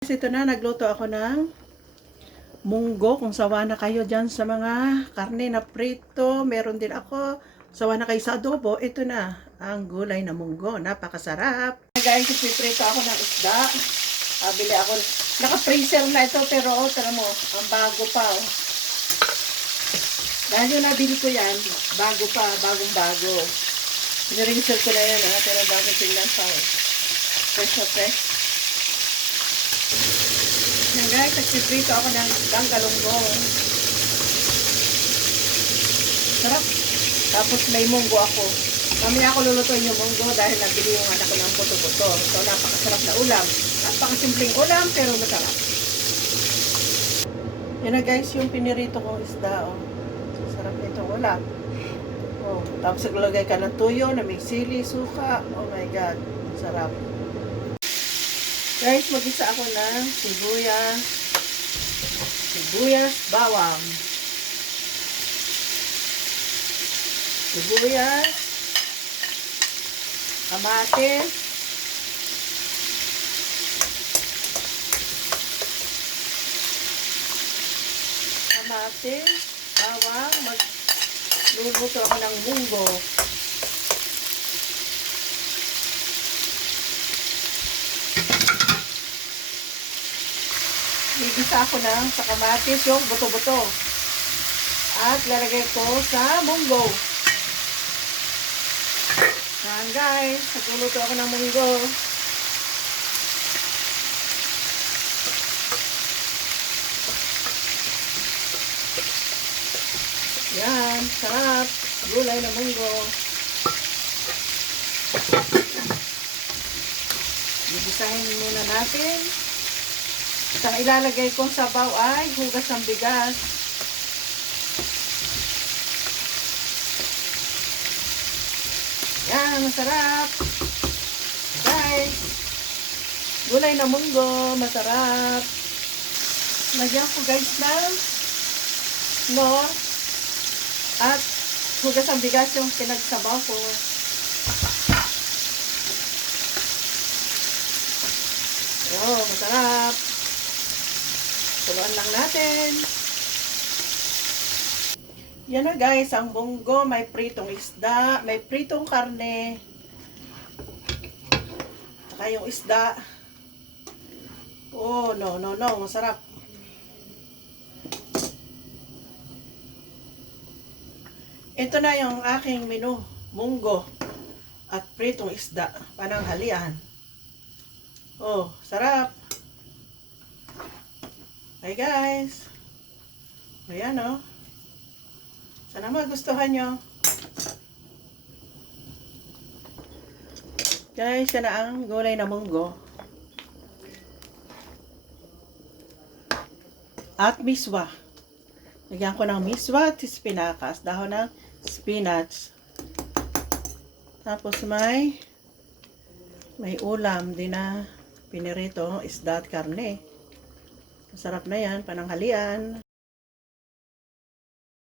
Guys, ito na, nagluto ako ng munggo. Kung sawa na kayo dyan sa mga karne na prito, meron din ako. Sawa na kayo sa adobo, ito na ang gulay na munggo. Napakasarap. Guys, ipiprito ako ng isda. Ah, bili ako. Naka-freezer na ito, pero oh, tara mo, ang bago pa. Oh. Dahil yung nabili ko yan, bago pa, bagong bago. Pinaresearch ko na yan, ah, pero bagong tingnan pa. Oh. Fresh fresh. Guys, nagsiprito ako ng isdang galunggong. Sarap. Tapos may munggo ako. Mamaya ako lulutuin yung munggo dahil nabili yung anak ko ng buto-buto. So, napakasarap na ulam. Napakasimpleng ulam, pero masarap. Yan na guys, yung pinirito kong isda. Oh. Sarap nitong ulam. Oh, tapos naglagay ka ng tuyo na may sili, suka. Oh my God, sarap. Guys, mag-isa ako ng sibuyas, sibuyas, bawang, sibuyas, kamatis, kamatis, bawang, magluluto ako ng munggo. Igisa ako ng sa kamatis yung buto-buto. At lalagay ko sa munggo. Yan guys, nagluluto ako ng munggo. Yan, sarap. Gulay na munggo. Gigisahin muna natin. At ang ilalagay kong sabaw ay hugas ng bigas. Yan, masarap. Guys, gulay na munggo, masarap. Lagyan ko guys ng nor at hugas ang bigas yung pinagsabaw ko. Oh, masarap. Tuluan lang natin. Yan na guys, ang bunggo, may pritong isda, may pritong karne, saka yung isda. Oh, no, no, no, masarap. Ito na yung aking menu, munggo at pritong isda, pananghalian. Oh, sarap. Hi guys. Ayan oh. Sana magustuhan nyo. Guys, yan na ang gulay na munggo. At miswa. Lagyan ko ng miswa at spinakas. Dahon ng spinach. Tapos may may ulam din na pinirito, isda at karne. Masarap na yan, pananghalian.